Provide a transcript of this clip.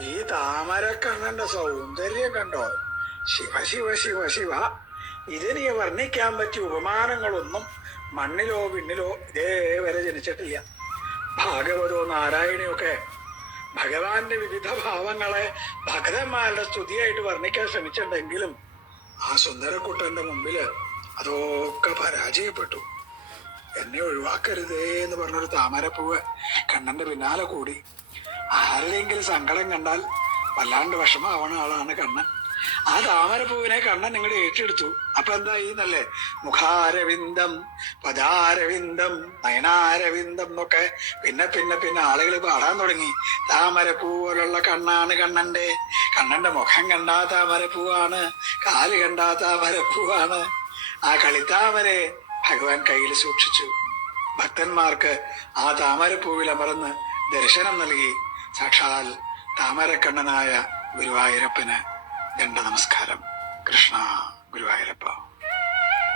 ഈ താമരക്കണ്ണന്റെ സൗന്ദര്യം കണ്ടോ? ശിവ ശിവ ശിവ ശിവ. ഇതിനെ വർണ്ണിക്കാൻ പറ്റിയ ഉപമാനങ്ങളൊന്നും മണ്ണിലോ വിണ്ണിലോ ഇതേവരെ ജനിച്ചിട്ടില്ല. ഭാഗവതോ നാരായണിയൊക്കെ ഭഗവാന്റെ വിവിധ ഭാവങ്ങളെ ഭക്തന്മാരുടെ സ്തുതിയായിട്ട് വർണ്ണിക്കാൻ ശ്രമിച്ചിട്ടുണ്ടെങ്കിലും ആ സുന്ദരക്കുട്ടന്റെ മുമ്പില് അതൊക്കെ പരാജയപ്പെട്ടു. എന്നെ ഒഴിവാക്കരുതേ എന്ന് പറഞ്ഞൊരു താമരപ്പൂവ് കണ്ണന്റെ പിന്നാലെ കൂടി. ആരുടെയെങ്കിലും സങ്കടം കണ്ടാൽ വല്ലാണ്ട് വിഷമാവണ ആളാണ് കണ്ണൻ. ആ താമരപ്പൂവിനെ കണ്ണൻ നിങ്ങളുടെ ഏറ്റെടുത്തു. അപ്പൊ എന്തായി എന്നല്ലേ? മുഖാരവിന്ദം, പദാരവിന്ദം, നയനാരവിന്ദം എന്നൊക്കെ പിന്നെ പിന്നെ പിന്നെ ആളുകൾ പാടാൻ തുടങ്ങി. താമരപ്പൂ പോലുള്ള കണ്ണാണ് കണ്ണന്റെ. കണ്ണന്റെ മുഖം കണ്ടാ താമരപ്പൂവാണ്, കാല് കണ്ടാ താമരപ്പൂവാണ്. ആ കളിത്താമരെ ഭഗവാൻ കയ്യിൽ സൂക്ഷിച്ചു. ഭക്തന്മാർക്ക് ആ താമരപ്പൂവിൽ അമർന്ന് ദർശനം നൽകി. സാക്ഷാൽ താമരക്കണ്ണനായ ഗുരുവായൂരപ്പന് ദണ്ഡ നമസ്കാരം. കൃഷ്ണ.